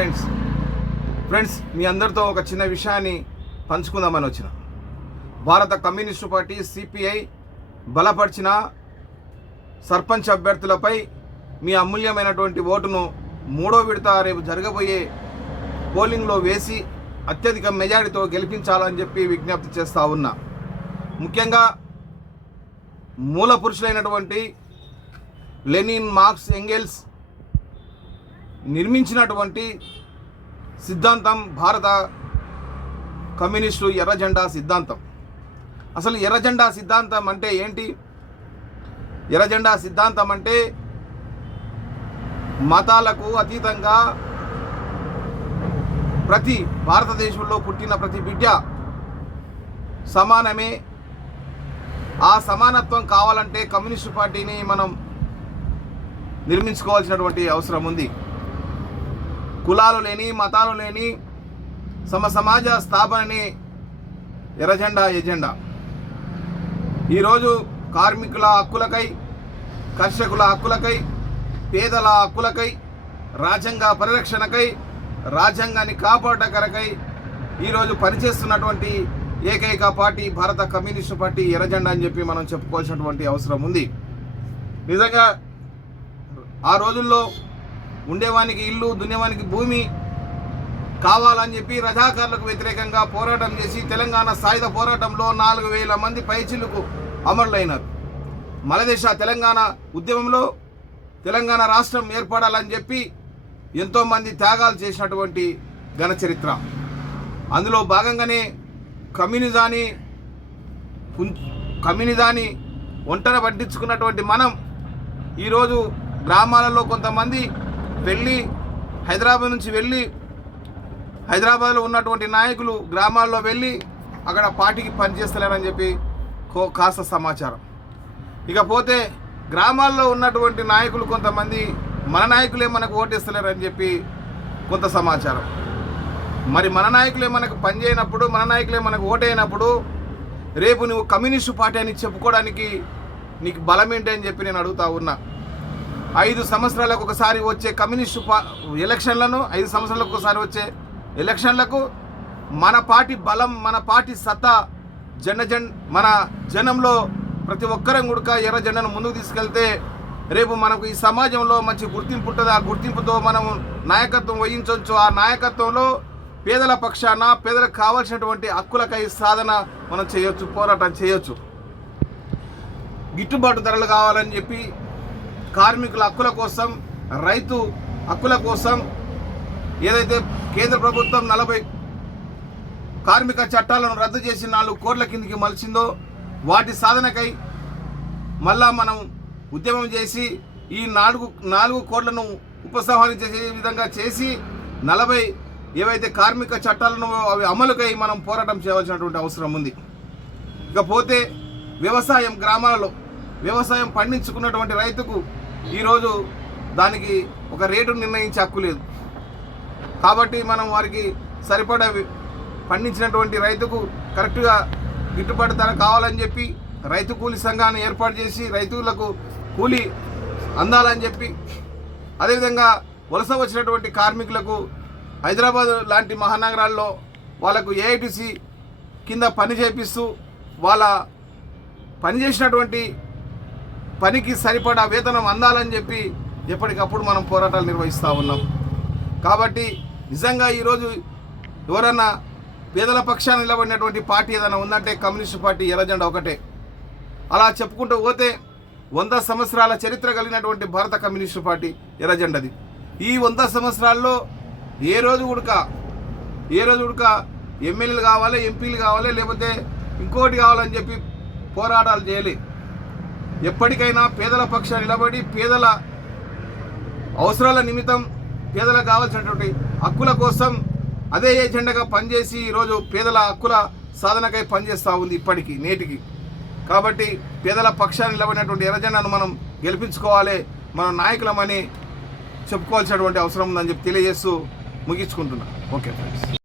Friends friends మీ అందరితో ఒక చిన్న విషయాన్ని పంచుకుందామని వచ్చిన. భారత కమ్యూనిస్టు పార్టీ సిపిఐ బలపరిచిన సర్పంచ్ అభ్యర్థులపై మీ అమూల్యమైనటువంటి ఓటును మూడో విడత రేపు జరగబోయే పోలింగ్లో వేసి అత్యధిక మెజారిటీతో గెలిపించాలని చెప్పి విజ్ఞప్తి చేస్తా ఉన్నా. ముఖ్యంగా మూల పురుషులైనటువంటి లెనిన్ మార్క్స్ ఎంగెల్స్ నిర్మించినటువంటి సిద్ధాంతం భారత కమ్యూనిస్టు ఎర్రజెండా సిద్ధాంతం. అసలు ఎర్రజెండా సిద్ధాంతం అంటే ఏంటి? ఎర్రజెండా సిద్ధాంతం అంటే మతాలకు అతీతంగా ప్రతి భారతదేశంలో పుట్టిన ప్రతి బిడ్డ సమానమే. ఆ సమానత్వం కావాలంటే కమ్యూనిస్టు పార్టీని మనం నిర్మించుకోవాల్సినటువంటి అవసరం ఉంది. కులాలు లేని మతాలు లేని సమ సమాజ స్థాపనని ఎర్రజెండా ఎజెండా. ఈరోజు కార్మికుల హక్కులకై కర్షకుల హక్కులకై పేదల హక్కులకై రాజ్యాంగ పరిరక్షణకై రాజ్యాంగాన్ని కాపాడకరకై ఈరోజు పనిచేస్తున్నటువంటి ఏకైక పార్టీ భారత కమ్యూనిస్టు పార్టీ ఎర్రజెండా అని చెప్పి మనం చెప్పుకోవాల్సినటువంటి అవసరం ఉంది. నిజంగా ఆ రోజుల్లో ఉండేవానికి ఇల్లు దున్నేవానికి భూమి కావాలని చెప్పి రజాకారులకు వ్యతిరేకంగా పోరాటం చేసి తెలంగాణ సాయుధ పోరాటంలో నాలుగు వేల మంది పైచిలకు అమరులైనారు. మలదేశ తెలంగాణ ఉద్యమంలో తెలంగాణ రాష్ట్రం ఏర్పడాలని చెప్పి ఎంతోమంది త్యాగాలు చేసినటువంటి ఘన చరిత్ర. అందులో భాగంగానే కమ్యూనిజాన్ని పుం- కమ్యూనిజాన్ని ఒంటన పట్టించుకున్నటువంటి మనం ఈరోజు గ్రామాలలో కొంతమంది వెళ్ళి హైదరాబాద్ నుంచి వెళ్ళి హైదరాబాద్లో ఉన్నటువంటి నాయకులు గ్రామాల్లో వెళ్ళి అక్కడ పార్టీకి పనిచేస్తలేరని చెప్పి కో- కాస్త సమాచారం. ఇకపోతే గ్రామాల్లో ఉన్నటువంటి నాయకులు కొంతమంది మన నాయకులే మనకు ఓటేస్తలేరని చెప్పి కొంత సమాచారం. మరి మన నాయకులే మనకు పనిచేయనప్పుడు మన నాయకులే మనకు ఓటైనప్పుడు రేపు నువ్వు కమ్యూనిస్టు పార్టీ అని చెప్పుకోవడానికి నీకు బలం ఏంటి అని చెప్పి నేను అడుగుతా ఉన్నా. ఐదు సంవత్సరాలకు ఒకసారి వచ్చే కమ్యూనిస్టు పా ఎలక్షన్లను ఐదు సంవత్సరాలకు ఒకసారి వచ్చే ఎలక్షన్లకు మన పార్టీ బలం మన పార్టీ సత్తా జన జన్ మన జనంలో ప్రతి ఒక్కరం కూడా ఎర్ర జెండను ముందుకు తీసుకెళ్తే రేపు మనకు ఈ సమాజంలో మంచి గుర్తింపు ఉంటుంది? ఆ గుర్తింపుతో మనం నాయకత్వం వహించవచ్చు ఆ నాయకత్వంలో పేదల పక్షాన పేదలకు కావాల్సినటువంటి హక్కులకై సాధన మనం చేయొచ్చు పోరాటం చేయొచ్చు. గిట్టుబాటు ధరలు కావాలని చెప్పి కార్మికుల హక్కుల కోసం రైతు హక్కుల కోసం ఏదైతే కేంద్ర ప్రభుత్వం నలభై కార్మిక చట్టాలను రద్దు చేసి నాలుగు కోట్ల కిందికి మలిచిందో వాటి సాధనకై మళ్ళా మనం ఉద్యమం చేసి ఈ నాలుగు నాలుగు కోట్లను ఉపసంహరించే విధంగా చేసి నలభై ఏవైతే కార్మిక చట్టాలను అవి అమలుకై మనం పోరాటం చేయవలసినటువంటి అవసరం ఉంది. ఇకపోతే వ్యవసాయం గ్రామాలలో వ్యవసాయం పండించుకున్నటువంటి రైతుకు ఈరోజు దానికి ఒక రేటు నిర్ణయించే హక్కు లేదు. కాబట్టి మనం వారికి సరిపడా పండించినటువంటి రైతుకు కరెక్ట్గా గిట్టుబాటు ధర కావాలని చెప్పి రైతు కూలి సంఘాన్ని ఏర్పాటు చేసి రైతులకు కూలి అందాలని చెప్పి అదేవిధంగా వలస వచ్చినటువంటి కార్మికులకు హైదరాబాద్ లాంటి మహానగరాల్లో వాళ్ళకు ఏఐటిసి కింద పని చేపిస్తూ వాళ్ళ పని చేసినటువంటి పనికి సరిపడా వేతనం అందాలని చెప్పి ఎప్పటికప్పుడు మనం పోరాటాలు నిర్వహిస్తూ ఉన్నాం. కాబట్టి నిజంగా ఈరోజు ఎవరన్నా పేదల పక్షాన నిలబడినటువంటి పార్టీ ఏదైనా ఉందంటే కమ్యూనిస్ట్ పార్టీ ఎర్రజెండా ఒకటే. అలా చెప్పుకుంటూ పోతే వంద సంవత్సరాల చరిత్ర కలిగినటువంటి భారత కమ్యూనిస్టు పార్టీ ఎర్రజెండది. ఈ వంద సంవత్సరాల్లో ఏ రోజు ఉడక ఏ రోజు ఉడక ఎమ్మెల్యేలు కావాలి ఎంపీలు కావాలి లేకపోతే ఇంకోటి కావాలని చెప్పి పోరాటాలు చేయలేదు ఎప్పటికైనా పేదల పక్ష నిలబడి పేదల అవసరాల నిమిత్తం పేదలకు కావాల్సినటువంటి హక్కుల కోసం అదే ఏజెండాగా పనిచేసి ఈరోజు పేదల హక్కుల సాధనకై పనిచేస్తూ ఉంది ఇప్పటికీ నేటికి. కాబట్టి పేదల పక్షాన్ని నిలబడినటువంటి ఎర్రజెండాను మనం గెలిపించుకోవాలి మన నాయకులమని చెప్పుకోవాల్సినటువంటి అవసరం ఉందని చెప్పి తెలియజేస్తూ ముగించుకుంటున్నా. Okay friends